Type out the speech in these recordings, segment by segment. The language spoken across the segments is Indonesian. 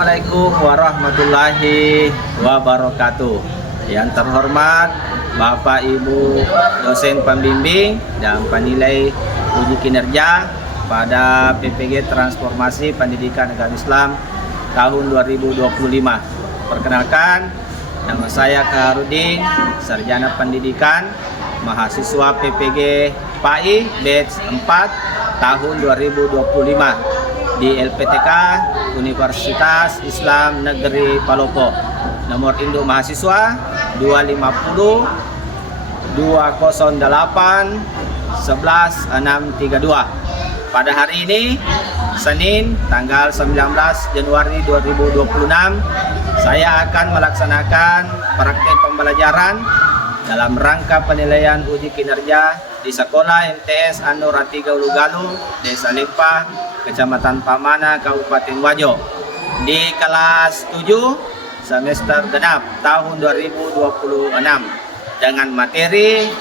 Assalamualaikum warahmatullahi wabarakatuh. Yang terhormat Bapak Ibu dosen pembimbing dan penilai uji kinerja pada PPG Transformasi Pendidikan Agama Islam tahun 2025. Perkenalkan, nama saya Kaharudin, Sarjana Pendidikan, mahasiswa PPG PAI batch 4 tahun 2025 di LPTK Universitas Islam Negeri Palopo. Nomor induk mahasiswa 250 208 11632. Pada hari ini Senin tanggal 19 Januari 2026, saya akan melaksanakan praktek pembelajaran dalam rangka penilaian uji kinerja di Sekolah MTS Anur Atiga Ulugalu, Desa Limpa, Kecamatan Pamana, Kabupaten Wajo, di kelas 7 semester genap tahun 2026 dengan materi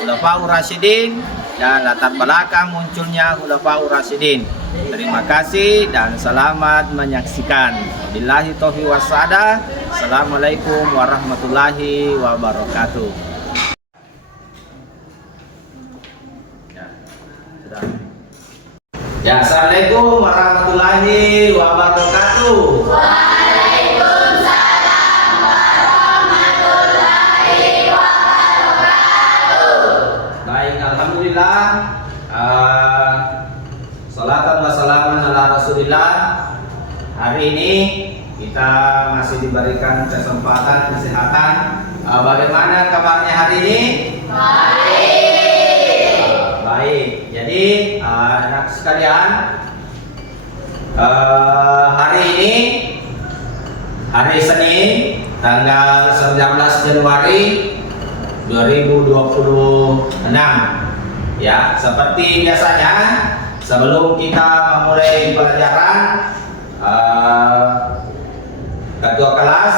Khulafaur Rasyidin dan latar belakang munculnya Khulafaur Rasyidin. Terima kasih dan selamat menyaksikan. Billahi taufiq wassadah. Assalamualaikum warahmatullahi wabarakatuh. Ya, Assalamualaikum warahmatullahi wabarakatuh. Waalaikumsalam warahmatullahi wabarakatuh. Baik, alhamdulillah. Salatan wassalaman ala Rasulillah. Hari ini kita masih diberikan kesempatan kesehatan. Bagaimana kabarnya hari ini? Baik. Baik. Jadi anak sekalian, hari ini hari Senin tanggal 19 Januari 2026. Ya, seperti biasanya sebelum kita memulai pelajaran, ketua kelas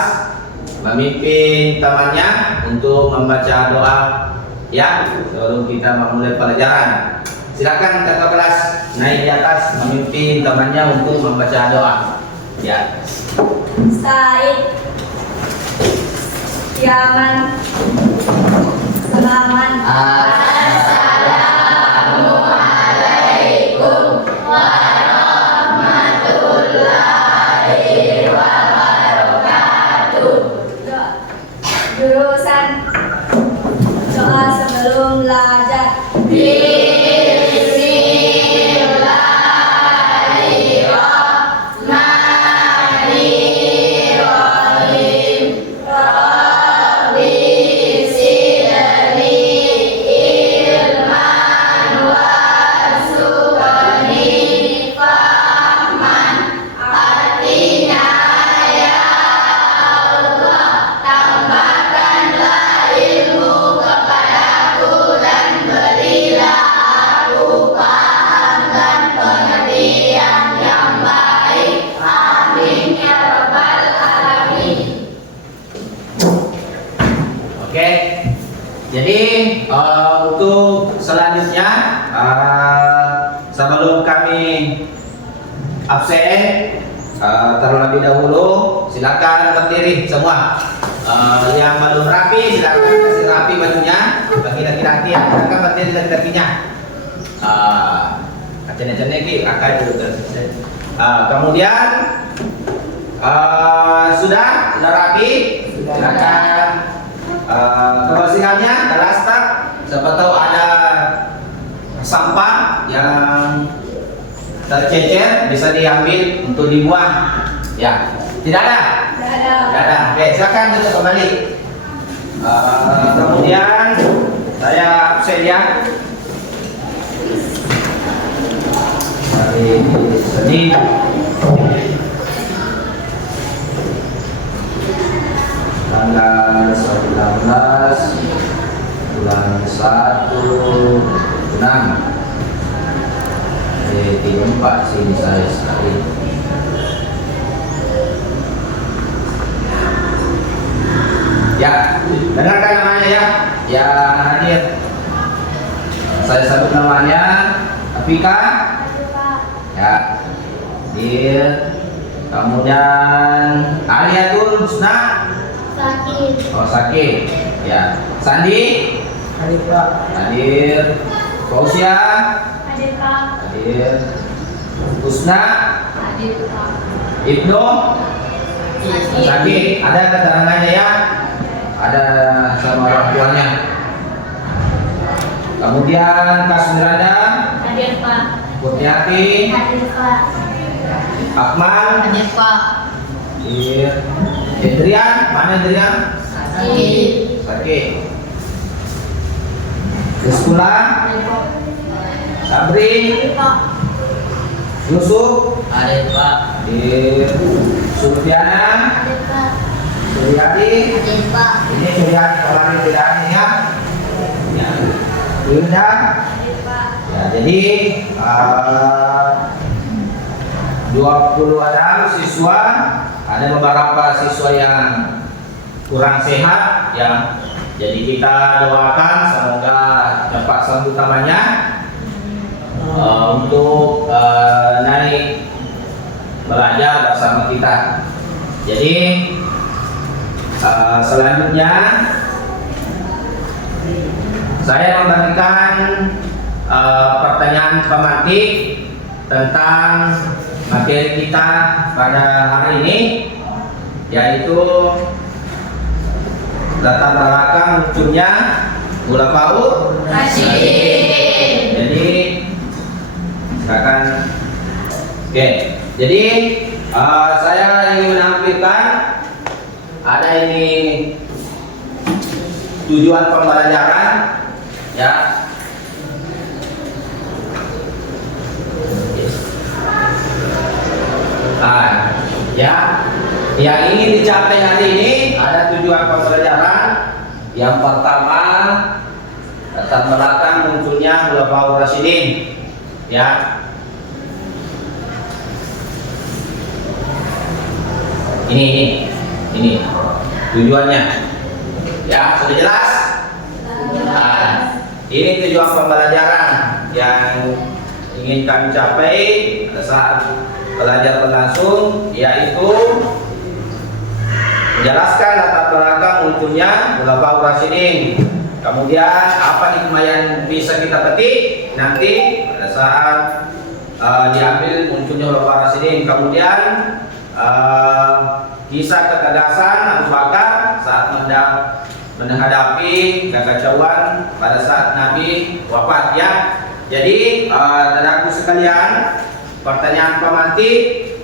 memimpin temannya untuk membaca doa ya sebelum kita memulai pelajaran. Silakan ketua kelas naik di atas memimpin temannya untuk membaca doa. Ya. Said Yaman Selamat Assalamualaikum warahmatullahi wabarakatuh. Jurusan doa sebelum belajar. Jadi untuk selanjutnya sebelum kami absen terlebih dahulu silakan berdiri semua. Yang belum rapi silakan kasih rapi bajunya. Bagi laki-laki silakan berdiri laki-lakinya. Acen-acen lagi akan itu. Kemudian sudah rapi silakan. Kebersihannya adalah start. Siapa tahu ada sampah yang tercecer bisa diambil untuk dibuang. Ya, tidak ada. Tidak ada. Oke, silakan duduk kembali. Kemudian saya absen ya. Hari Senin. Tanggal 19 bulan 1/6 34 sini saya sekali. Ya, dengarkan namanya ya, yang hadir. Saya sebut namanya Afika. Ya, dia Kemudian Aliatul Husna. Sakit. Oh, sakit. Ya. Sandi. Hadir Pak. Hadir. Fauzia. Hadir Pak. Hadir. Husna. Hadir Pak. Ibnu. Sakit. Sakit. Ada keterangannya ya? Ada sama orang tuanya. Kemudian Kasmirada. Hadir Pak. Kurniati. Hadir Pak. Akmal. Hadir Pak. Hadir. Indrian. Mana Indrian? Sakit. Sakit. Rizkula. Hadir Pak. Sabri. Hadir Pak. Yusuf. Hadir Pak. Hadir. Sufiana. Hadir Pak. Suryati. Hadir Pak. Ini Suryati kemarin tidak ada ya. Ya. Yunda. Hadir Pak. Ya, jadi 26 siswa, ada beberapa siswa yang kurang sehat ya. Jadi kita doakan semoga cepat sembuh utamanya untuk naik belajar bersama kita. Jadi selanjutnya saya memberikan pertanyaan pemantik tentang materi kita pada hari ini, yaitu latar belakang munculnya Khulafaur Rasyidin. Jadi silakan. Oke. Jadi saya ingin menampilkan ada ini tujuan pembelajaran ya. Ya, yang ingin dicapai hari ini ada tujuan pembelajaran. Yang pertama, latar belakang munculnya Khulafaur Rasyidin. Ya, ini tujuannya. Ya, sudah jelas? Nah, ini tujuan pembelajaran yang ingin kami capai saat belajar berlangsung, yaitu menjelaskan latar belakang munculnya Khulafaur Rasyidin. Kemudian apa hikmah yang bisa kita petik nanti pada saat diambil munculnya Khulafaur Rasyidin. Kemudian kisah ketegasan Abu Bakar saat menghadapi kekacauan pada saat Nabi wafat ya. Jadi saudaraku sekalian, pertanyaan pemantik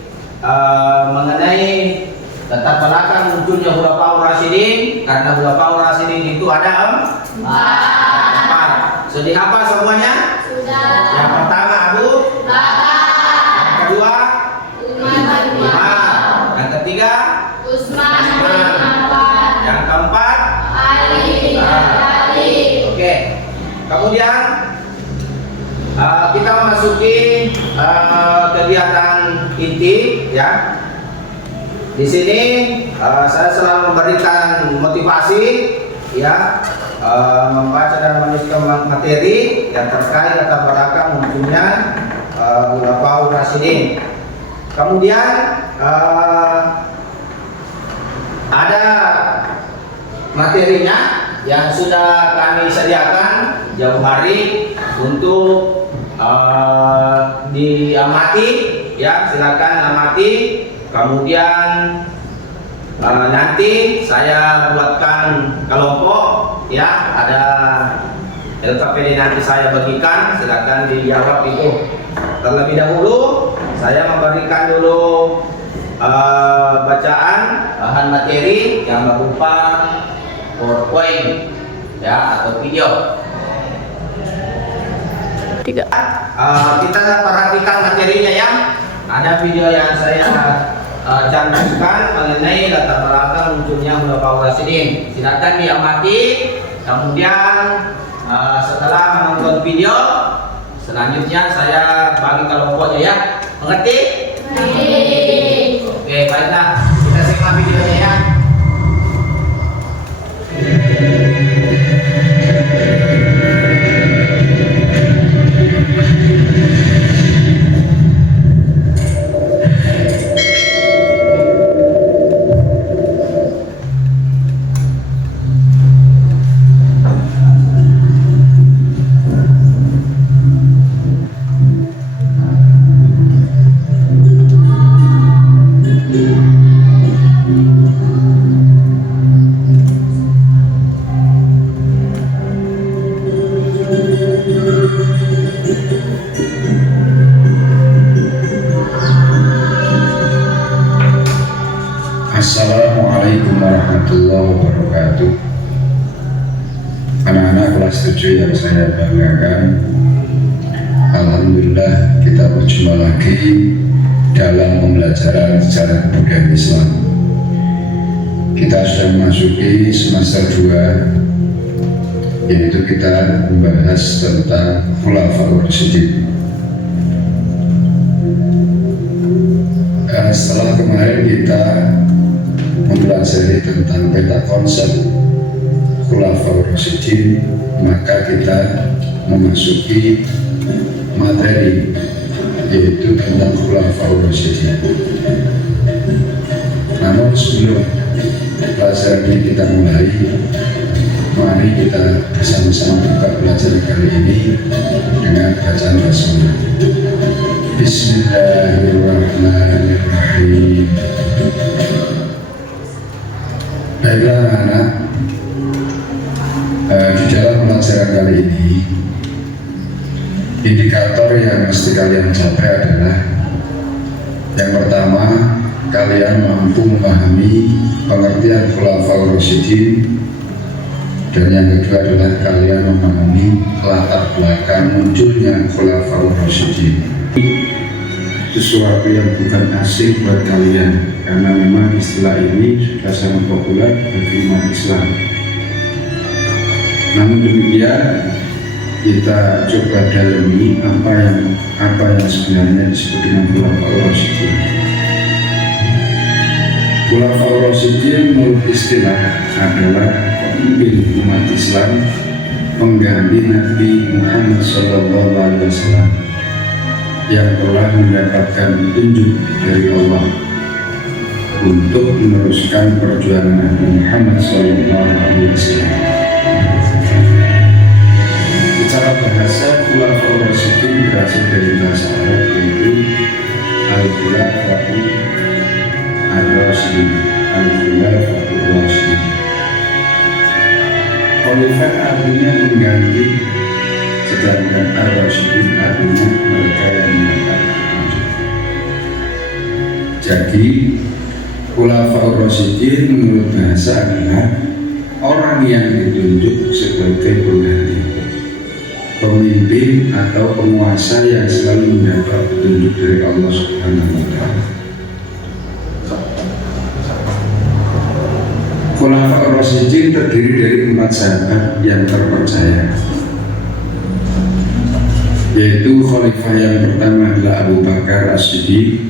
mengenai latar belakang munculnya Khulafaur Rasyidin, karena Khulafaur Rasyidin itu ada empat. Sudah apa semuanya? Sudah. Yang pertama Abu Bakar. yang kedua Umar. yang ketiga Utsman bin Affan. yang keempat Ali. Ali. Oke. Kemudian kita memasuki kegiatan inti ya. Di sini saya selalu memberikan motivasi ya, membaca dan menuliskan materi yang terkait latar belakang munculnya Khulafaur Rasyidin. Kemudian ada materinya yang sudah kami sediakan jauh hari untuk diamati ya, silakan amati. Kemudian nanti saya buatkan kelompok ya, ada LKPD nanti saya bagikan, silakan dijawab itu. Terlebih dahulu saya memberikan dulu bacaan bahan materi yang berupa PowerPoint ya atau video. Kita perhatikan materinya ya. Ada video yang saya cantumkan mengenai latar belakang munculnya Khulafaur Rasyidin. Silakan diamati. Kemudian setelah menonton video, selanjutnya saya bagi kelompoknya ya. Mengerti? Oke, baiklah. Kita simak videonya ya. Assalamualaikum warahmatullahi wabarakatuh. Anak-anak kelas 7 yang saya banggakan, alhamdulillah kita berjumpa lagi dalam pembelajaran sejarah kebudayaan Islam. Kita sudah memasuki semester 2, yaitu kita membahas tentang Khulafaur Rasyidin. Setelah kemarin kita mempelajari tentang peta konsep Khulafaur Rasyidin, maka kita memasuki materi, yaitu tentang Khulafaur Rasyidin. Namun sebelum pelajaran ini kita mulai, mari kita bersama-sama buka pelajaran kali ini dengan bacaan basmalah. Bismillahirrahmanirrahim. Baiklah anak-anak, di dalam pelajaran kali ini, indikator yang mesti kalian capai adalah yang pertama, kalian mampu memahami pengertian Khulafaur Rasyidin, dan yang kedua adalah kalian memahami latar belakang munculnya Khulafaur Rasyidin. Sesuatu yang bukan asing buat kalian, karena memang istilah ini sudah sangat populer bagi umat Islam. Namun demikian, kita coba dalami apa yang sebenarnya disebut dengan Khulafaur Rasyidin. Khulafaur Rasyidin menurut istilah adalah pemimpin umat Islam, pengganti Nabi Muhammad SAW yang telah mendapatkan petunjuk dari Allah untuk meneruskan perjuangan Nabi Muhammad SAW. Secara bahasa, Khulafaur Rasyidin berasal dari bahasa Arab, yaitu Al-Khulafaur Ar-Rasyidin. Al-Khulafaur Ar-Rasyidin. Khalifah artinya mengganti, sedangkan Ar-Rasyidin artinya mereka yang mendapat petunjuk. Jadi Khulafaur Rasyidin menurut bahasa adalah orang yang ditunjuk sebagai pengganti, pemimpin atau penguasa yang selalu mendapat petunjuk dari Allah Subhanahu wa Ta'ala. Khulafaur Rasyidin terdiri dari 4 sahabat yang terpercaya, yaitu khalifah yang pertama adalah Abu Bakar As-Siddiq,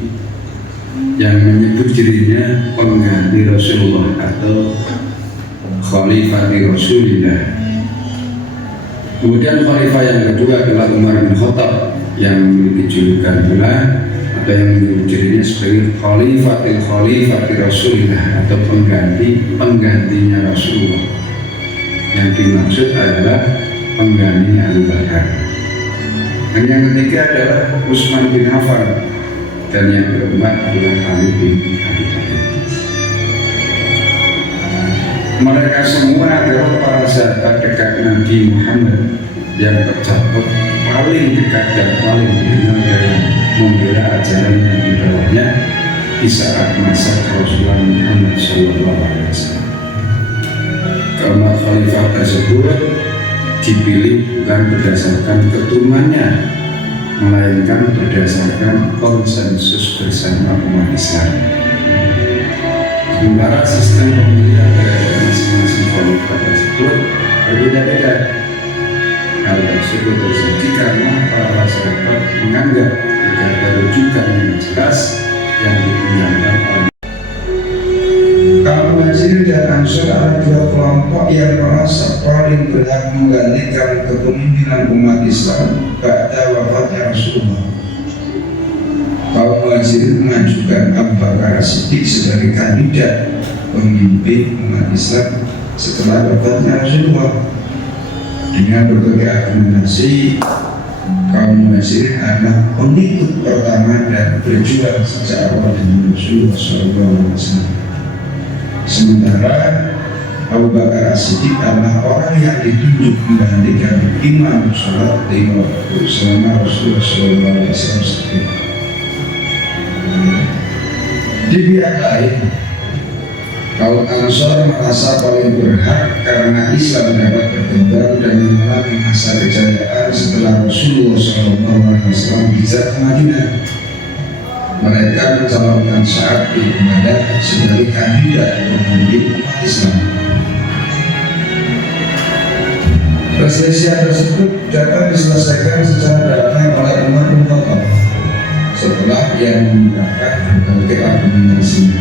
yang menyebut dirinya pengganti Rasulullah atau Khalifah Rasulullah. Kemudian khalifah yang kedua adalah Umar bin Khattab, yang memiliki julukan pula atau yang menyebut dirinya sebagai Khalifah Rasulullah atau penggantinya Rasulullah. Yang dimaksud adalah penggantinya Abu Bakar. Dan yang ketiga adalah Utsman bin Affan, dan yang keempat adalah Ali bin Abi Thalib. Mereka semua adalah para sahabat dekat Nabi Muhammad yang tercatat paling dekat dan paling dikenal dalam membela ajaran yang dibawanya di saat masa Rasulullah Muhammad SAW. Keempat khalifah tersebut dipilih bukan berdasarkan keturunannya, melainkan berdasarkan konsensus bersama umat Islam. Sementara sistem pemilihan dari masing-masing khalifah tersebut berbeda-beda. Hal tersebut terjadi karena para sahabat menganggap tidak ada rujukan yang jelas yang ditunjukkan oleh kaum Muhajirin dan Ansor adalah dua kelompok yang merasa paling berhak menggantikan kepemimpinan umat Islam pada wafatnya Rasulullah. Kaum Muhajirin mengajukan Abu Bakar As-Siddiq sebagai kandidat pemimpin umat Islam setelah wafatnya Rasulullah. Dengan berbagai argumentasi, kaum Muhajirin adalah pengikut pertama dan berjuang sejak awal dengan Rasulullah SAW. Sementara Abu Bakar As-Siddiq adalah orang yang ditunjuk menggantikan imam sholat lima waktu selama Rasulullah SAW. Di pihak lain, kaum Ansor merasa paling berhak karena Islam dapat berkembang dan mengalami masa kejayaan setelah Rasulullah SAW hijrah ke Madinah. Mereka mencalonkan Sa'ad bin Ubadah sebagai kandidat untuk memimpin umat Islam. Perselisihan tersebut dapat diselesaikan secara damai oleh Umar bin Khattab setelah ia menggunakan berbagai argumentasinya.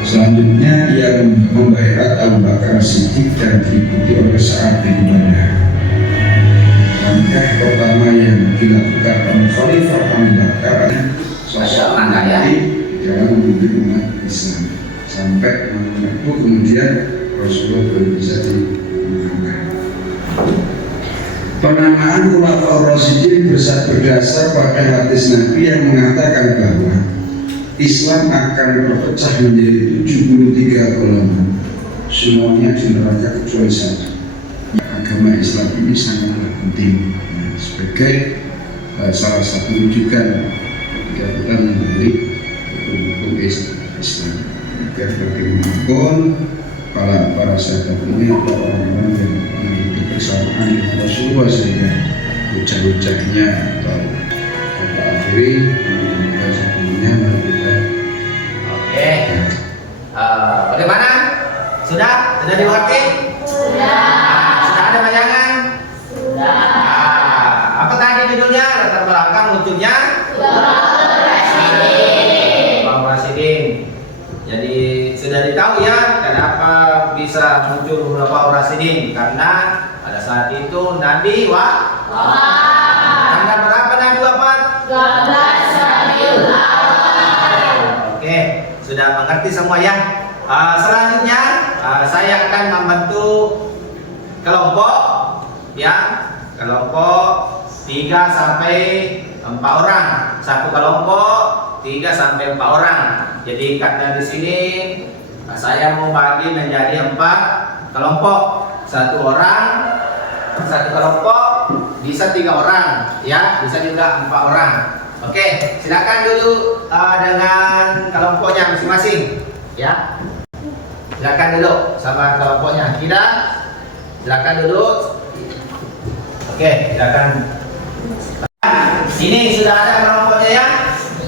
Selanjutnya ia membaiat Abu Bakar Siddiq dan diikuti oleh Sa'ad bin Ubadah. Langkah pertama yang dilakukan oleh Khalifah Abu Bakar sosok Nabi dalam memimpin umat Islam sampai menunggu kemudian Rasulullah belum bisa diumumkan. Penamaan Khulafaur Rasyidin berdasar pada hadis Nabi yang mengatakan bahwa Islam akan berpecah menjadi 73 golongan, semuanya di neraka kecuali satu. Agama Islam ini sangatlah penting sebagai salah satu rujukan ketika kita membeli hukum Islam. Agar bagaimanapun para sahabat ini adalah orang-orang yang memiliki persamaan dengan Rasulullah, sehingga ucap-ucapnya atau kata akhiri sebelumnya baru kita. Oke. Bagaimana? Sudah dimengerti? Sudah. Sudah ada bayangan? Sudah. Apa tadi judulnya? Latar belakang munculnya? Khulafaur Rasyidin. Bang Rasyidin. Jadi sudah ditahu ya kenapa bisa muncul Khulafaur Rasyidin, karena pada saat itu Nabi tanggal berapa Nabi wafat? 12 Rabiul Awal. Oke, sudah mengerti semua ya. Selanjutnya saya akan membantu kelompok ya, kelompok 3 sampai 4 orang. Satu kelompok 3 sampai 4 orang. Jadi karena di sini saya mau bagi menjadi 4 kelompok. Satu kelompok bisa 3 orang ya, bisa juga 4 orang. Oke, silakan dulu dengan kelompoknya masing-masing ya. Silakan duduk sama kelompoknya. Kita silakan duduk. Oke, silakan. Ini sudah ada kelompoknya ya.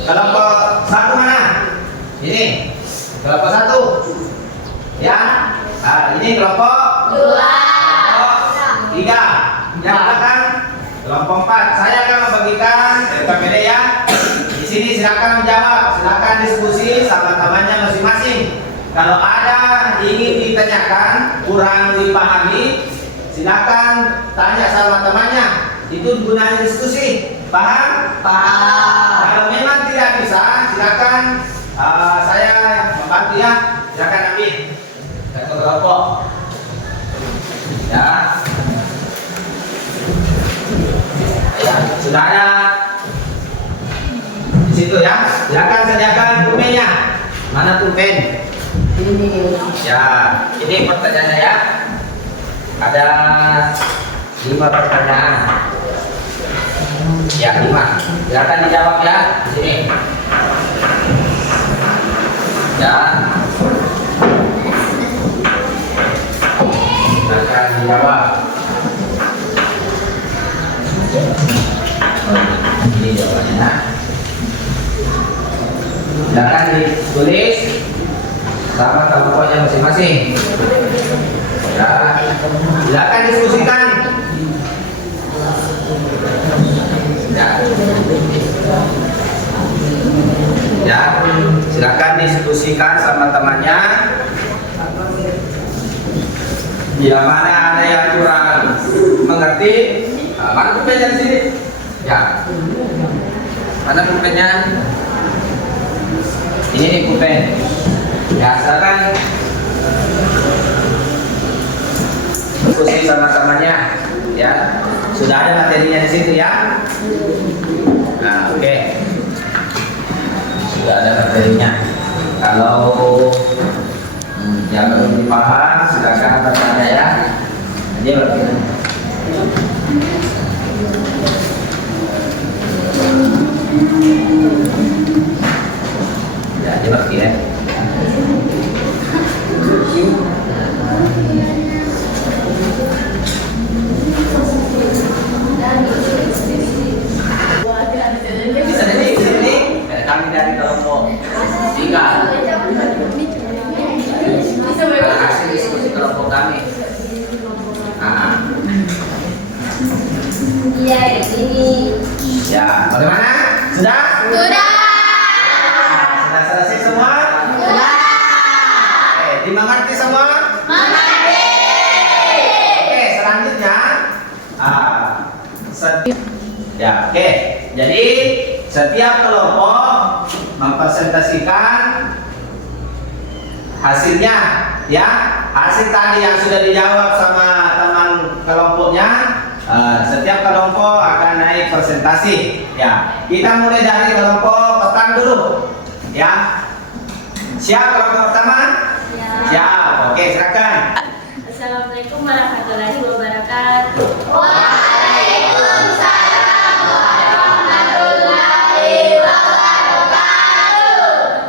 Kelompok 1 mana? Ini kelompok 1 ya. Ini kelompok 2. kelompok 3. Yang belakang kelompok 4. Saya akan membagikan PPD ya. Di sini silakan menjawab, silakan diskusi sama temannya masing-masing. Kalau ada ingin ditanyakan, kurang dipahami, silakan tanya sama temannya. Itu gunanya diskusi. Paham? Paham. Kalau memang tidak bisa, silakan saya membantu ya. Silakan ambil satu kelompok. Ya. Ya, sudah ada di situ ya. Silakan sediakan pulpennya. Mana pulpen? Ya, ini pertanyaannya ya. Ada 5 pertanyaan. Ya, 5. Silakan dijawab ya di sini. Ya. Silakan dijawab. Ini jawabannya. Silakan ditulis sama kelompoknya masing-masing. Ya, silakan diskusikan. Ya, silakan diskusikan sama temannya. Bila mana ada yang kurang mengerti, mana pulpennya di sini? Ya, mana pulpennya? Ini nih pulpen. Ya, silakan diskusi sama temannya. Ya, sudah ada materinya di situ ya. Nah, oke. Sudah ada materinya. Kalau yang belum dipaham, silakan bertanya ya. Dia bertanya. Ya, dia bertanya. Dimengerti semua? Mengerti. Oke, selanjutnya ya, oke. Jadi setiap kelompok mempresentasikan hasilnya, ya. Hasil tadi yang sudah dijawab sama teman kelompoknya, setiap kelompok akan naik presentasi. Ya, kita mulai dari kelompok petang dulu, ya. Siap kelompok pertama? Siap. Oke, silakan. Assalamualaikum warahmatullahi wabarakatuh.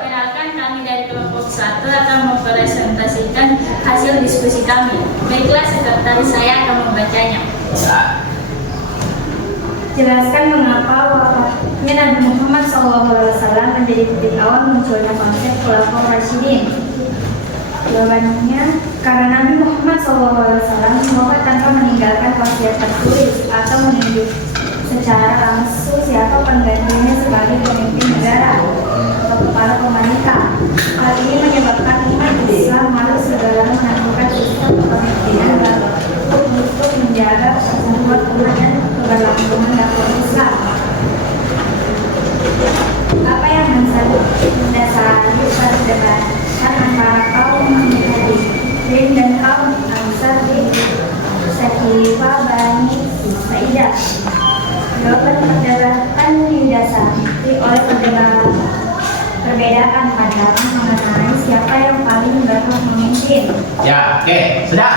Perkenalkan, kami dari kelompok 1 akan mempresentasikan hasil diskusi kami. Baiklah, sekretaris saya akan membacanya. Jelaskan mengapa wafatnya Nabi Muhammad SAW menjadi titik awal munculnya konsep Khulafaur Rasyidin. Jawabannya, karena Nabi Muhammad SAW wafat tanpa meninggalkan wasiat tertulis atau menunjuk secara langsung siapa penggantinya sebagai pemimpin negara atau kepala pemerintah. Hal ini menyebabkan umat Islam harus segera menentukan sistem kepemimpinan baru untuk menjaga persatuan umat dan keberlangsungan dakwah Islam. Apa yang mendasari perdebatan antara kaum Muhajirin dan kaum Ansar di Saqifah Bani Sa'idah? Jawaban perdebatan didasari oleh perbedaan pandangan mengenai siapa yang paling berhak memimpin. Ya, oke, sudah.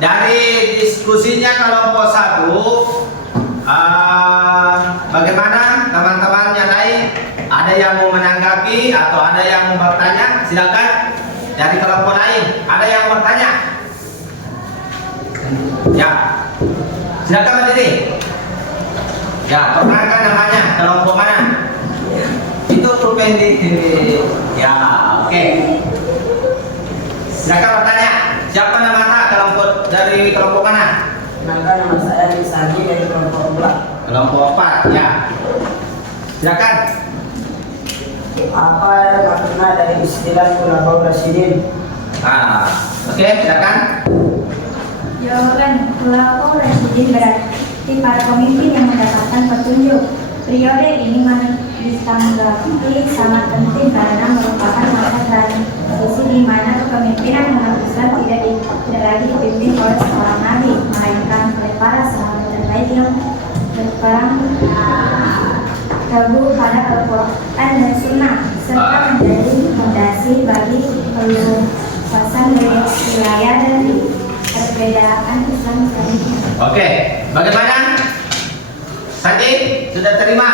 Dari diskusinya kelompok 1, bagaimana teman-teman yang lain? Ada yang mau menanggapi atau ada yang mau bertanya? Silakan. Dari kelompok lain, ada yang mau bertanya? Ya, silakan Mbak Didi. Ya, perkenalkan namanya, kelompok mana? Itu pulpen di ya, oke. Silakan bertanya. Siapa nama kelompok dari kelompok mana? Kenalkan, nama saya Rizaki dari kelompok 4. Kelompok 4, ya. Silakan. Apa makna dari istilah Khulafaur Rasyidin? Oke, silakan. Jawaban, Khulafaur Rasyidin berarti para pemimpin yang mendapatkan petunjuk. Periode ini ditanggapi sangat penting karena merupakan masa transisi di mana kepemimpinan umat Islam tidak lagi dipimpin oleh seorang nabi, melainkan oleh para sahabat terbaik yang berperang teguh pada Al-Quran dan Sunnah, serta menjadi fondasi bagi peluasan wilayah dan perbedaan Islam selanjutnya. Oke, bagaimana? Sandi, sudah terima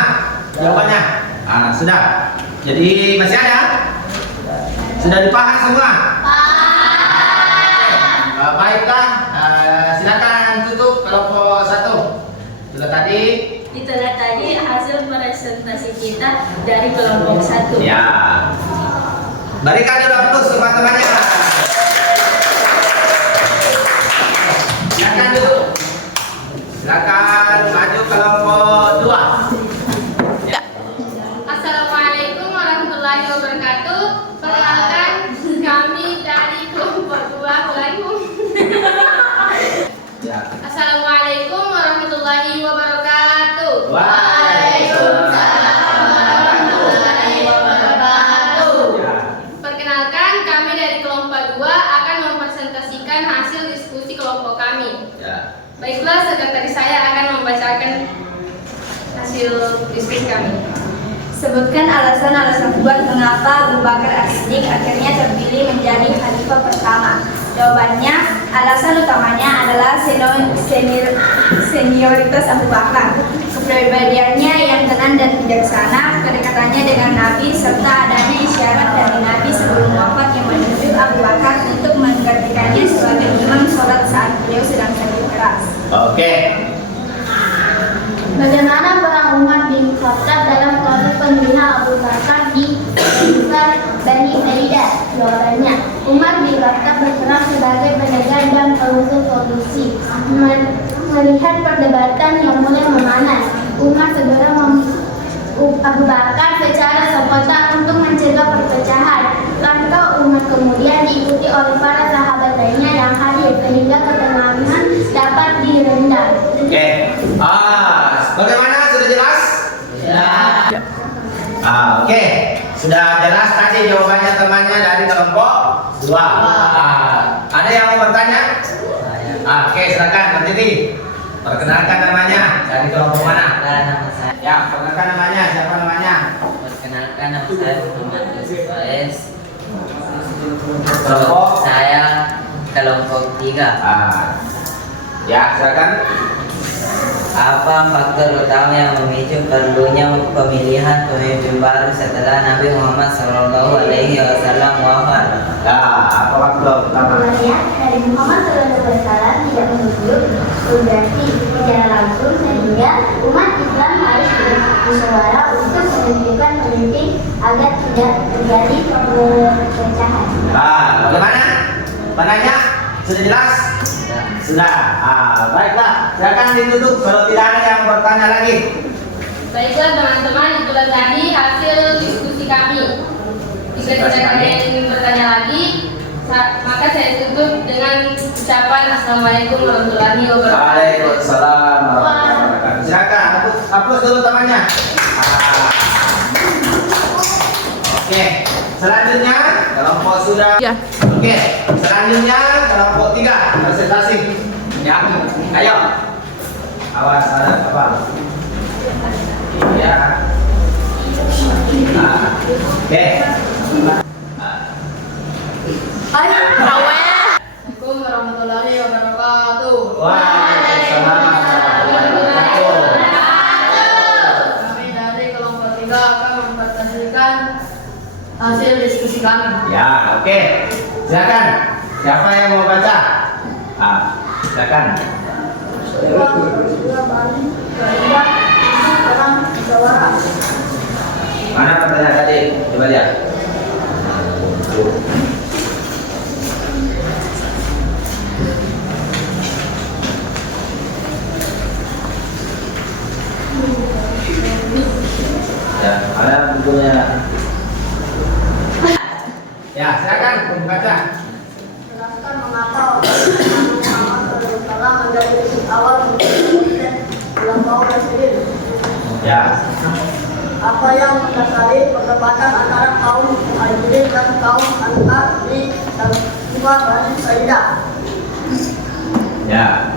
jawabannya? Sudah. Jadi masih ada? Sudah dipaham semua? Baiklah, silakan tutup kelompok 1. Sudah tadi? Itulah tadi hasil presentasi kita dari kelompok 1. Ya. Berikan dulu aplaus kepada temannya. Silakan dulu. Silakan maju kelompok 2. Assalamualaikum warahmatullahi wabarakatuh. Perkenalkan, kami dari kelompok 2. Ya. Assalamualaikum warahmatullahi wabarakatuh. Waalaikumsalam warahmatullahi wabarakatuh. Ya. Perkenalkan, kami dari kelompok 2 akan mempresentasikan hasil diskusi kelompok kami. Ya. Baiklah, sekretaris saya akan membacakan hasil diskusi kami. Sebutkan alasan-alasan kuat mengapa Abu Bakar As-Siddiq akhirnya terpilih menjadi khalifah pertama. Jawabannya, alasan utamanya adalah senioritas Abu Bakar, kepribadiannya yang tenang dan bijaksana, kedekatannya dengan Nabi, serta adanya isyarat dari Nabi sebelum wafat yang menunjuk Abu Bakar untuk menggantikannya sebagai imam sholat saat beliau sedang sakit keras. Oke. Bagaimana perang Umar bin Khattab dalam proses pemilihan Abu Bakar di Saqifah Bani Sa'idah? Jawabannya, Umar bin Khattab berperan sebagai pendengar dan pengusul solusi. Melihat perdebatan yang mulai memanas, Umar segera Abu Bakar secara spontan untuk mencegah perpecahan. Langkah Umar temannya dari kelompok 2. Ada yang mau bertanya? Oke, silakan Mbak Titi. Perkenalkan namanya dari kelompok mana? Nama saya, Ya, perkenalkan namanya. Siapa namanya? perkenalkan nama saya Muhammad Yusuf Faiz. Kelompok. Saya kelompok 3. Ya, silakan. Apa faktor utama yang memicu perlunya pemilihan pemimpin baru setelah Nabi Muhammad SAW wafat? Ya, apa faktor utama? Sebenarnya Nabi Muhammad SAW tidak menuju berarti secara langsung sehingga umat Islam harus bersuara untuk menentukan pemimpin agar tidak terjadi perpecahan. Bagaimana? Penanya sudah jelas? Sudah. Baiklah, silakan ditutup kalau tidak ada yang bertanya lagi. Baiklah teman-teman, itulah tadi hasil diskusi kami. Jika tidak ada yang ingin bertanya lagi, maka saya tutup dengan ucapan Assalamualaikum warahmatullahi wabarakatuh. Waalaikumsalam warahmatullahi wabarakatuh. Silakan, hapus dulu tangannya. Oke, selanjutnya kelompok sudah. Oke, selanjutnya kelompok 3 presentasi. Ya, ayo. Awas ada apa? Ya. Oke. Assalamualaikum warahmatullahi wabarakatuh. Waalaikumsalam warahmatullahi wabarakatuh. Kami dari kelompok 3 akan mempresentasikan hasil diskusi kami. Ya, oke. Silakan. Siapa yang mau baca? Silakan. Mana pertanyaan tadi? Coba lihat. Ya, ada bukunya. Ya, silakan membaca. Jelaskan mengapa Muhammad SAW menjadi awal kelompok presiden. Ya. Apa yang mendasari perdebatan antara kaum Muhajirin dan kaum Ansar di Gua Bani Saidah? Ya.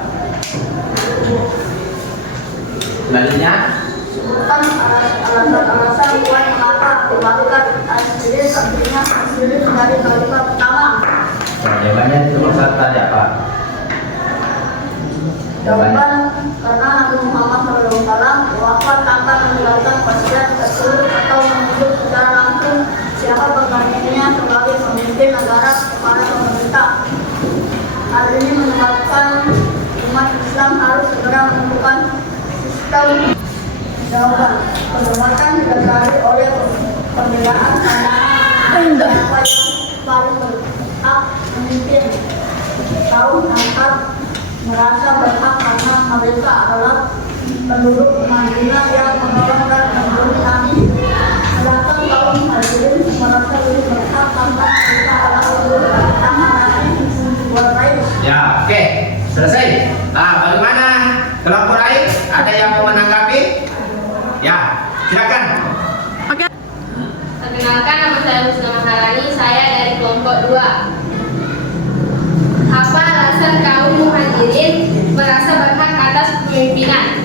Selanjutnya. Bukan alasan-alasan kuat mengapa dilakukan Asirin artinya Asirin dari kalimat pertama. Jawabannya itu nomor 1 tadi apa? Jawaban karena Nabi Muhammad SAW wafat tanpa meninggalkan wasiat tersebut atau menyebut secara langsung siapa penggantinya sebagai pemimpin negara kepada pemerintah. Hal ini menyebabkan umat Islam harus segera menentukan sistem. Jawaban perdebatan didasari oleh pembelaan pandangan siapa yang paling berhak memimpin. Kaum Ansar merasa berhak karena mereka adalah penduduk Madinah yang menolong dan melindungi Nabi. Sedangkan kaum Muhajirin merasa lebih berhak karena mereka adalah penduduk yang Nabi buat Quraisy. Ya, oke. Selesai. Bagaimana kelompok lain? Ada yang mau menanggapi? Ya, silakan. Perkenalkan, nama saya Husna Maharani, saya dari kelompok 2. Apa alasan kaum Muhajirin merasa berhak atas kepemimpinan?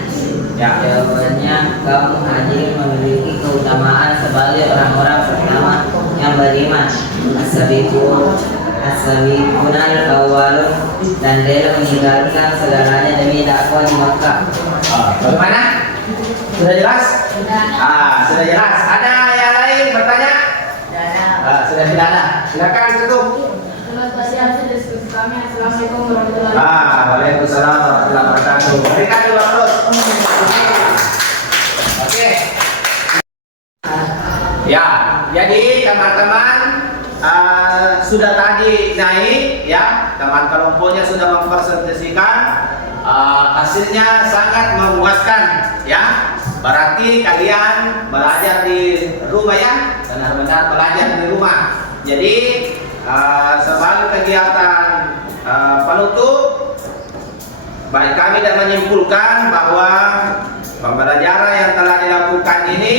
Ya. Jawabannya, kaum Muhajirin memiliki keutamaan sebagai orang-orang pertama yang beriman, as-sabiqunal awwalun, dan rela meninggalkan segalanya demi dakwah di Makkah. Bagaimana? Sudah jelas? Sudah jelas. Ada yang lain bertanya? Sudah tidak ada. Silakan tutup. Terima kasih hasil diskusi kami. Assalamualaikum warahmatullahi wabarakatuh. Waalaikumsalam warahmatullahi wabarakatuh. Berikan dulu terus. Oke. Ya, jadi teman-teman sudah tadi naik ya, teman kelompoknya sudah mempresentasikan hasilnya sangat memuaskan ya. Berarti kalian belajar di rumah ya, benar-benar belajar di rumah. Jadi sebagai kegiatan penutup, baik kami dan menyimpulkan bahwa pembelajaran yang telah dilakukan ini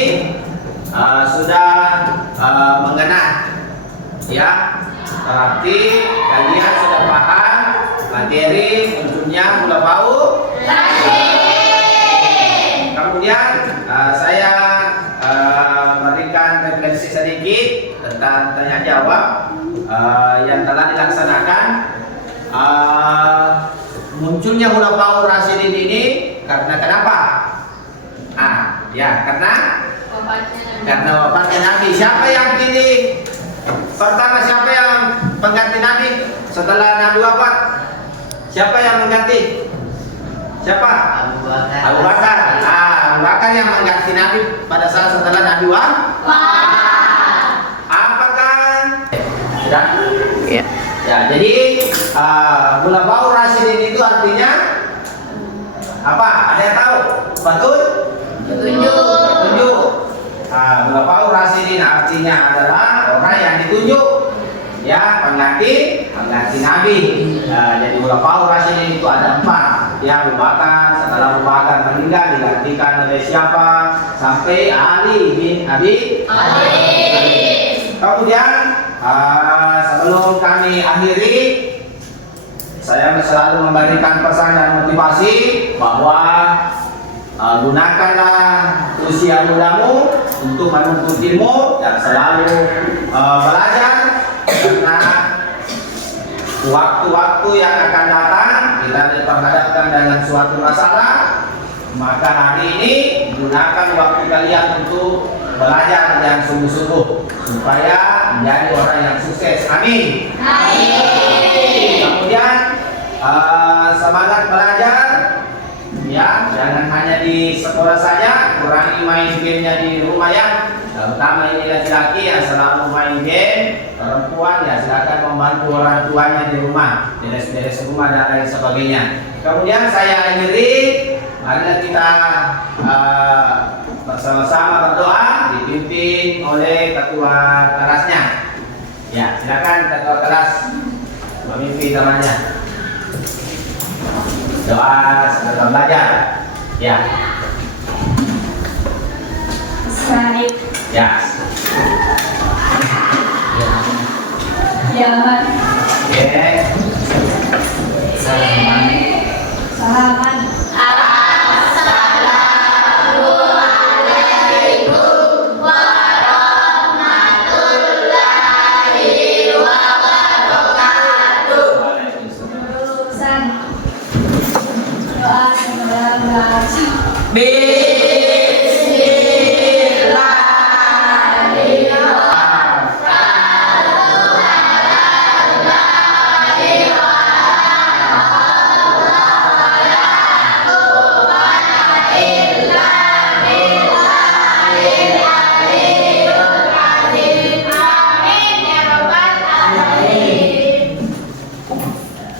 sudah mengena Ya, berarti kalian sudah paham materi munculnya gula paut. Kemudian saya berikan referensi sedikit tentang tanya jawab yang telah dilaksanakan. Munculnya gula paut Rasidin ini karena kenapa? Karena wafatnya Nabi. Siapa yang pilih pertama? Siapa yang pengganti Nabi setelah Nabi wafat? Siapa yang mengganti? Siapa? Abu Bakar. Abu Bakar yang mengganti Nabi pada saat setelah Nabi wafat. Apakah sudah? Iya. Ya, jadi gula paut Rasidin itu artinya apa? Ada yang tahu? Petunjuk. Gula paut Rasidin artinya adalah orang yang ditunjuk, ya, pengganti Nabi. Jadi gula paut Rasidin itu ada 4. Ya, Abu Bakar. Setelah Abu Bakar meninggal digantikan oleh siapa? Sampai Ali bin Abi Thalib. Kemudian sebelum kami akhiri, saya selalu memberikan pesan dan motivasi bahwa gunakanlah usia mudamu untuk menuntut ilmu dan selalu belajar, karena waktu-waktu yang akan datang kita diperhadapkan dengan suatu masalah. Maka hari ini gunakan waktu kalian untuk belajar yang sungguh-sungguh supaya menjadi orang yang sukses. Amin. Kemudian semangat belajar, ya, jangan hanya di sekolah saja, kurangi main gamenya di rumah ya. Terutama ini laki-laki yang selalu main game, perempuan ya silakan membantu orang tuanya di rumah, beres-beres rumah dan lain sebagainya. Kemudian saya akhiri, mari kita bersama-sama berdoa dipimpin oleh ketua kelasnya. Ya, silakan ketua kelas memimpin temannya. Doa sebelum belajar. Ya. Sanib. Ya. Yaman. Oke. Sahaman. Urusan doa sebelum belajar.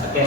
Oke.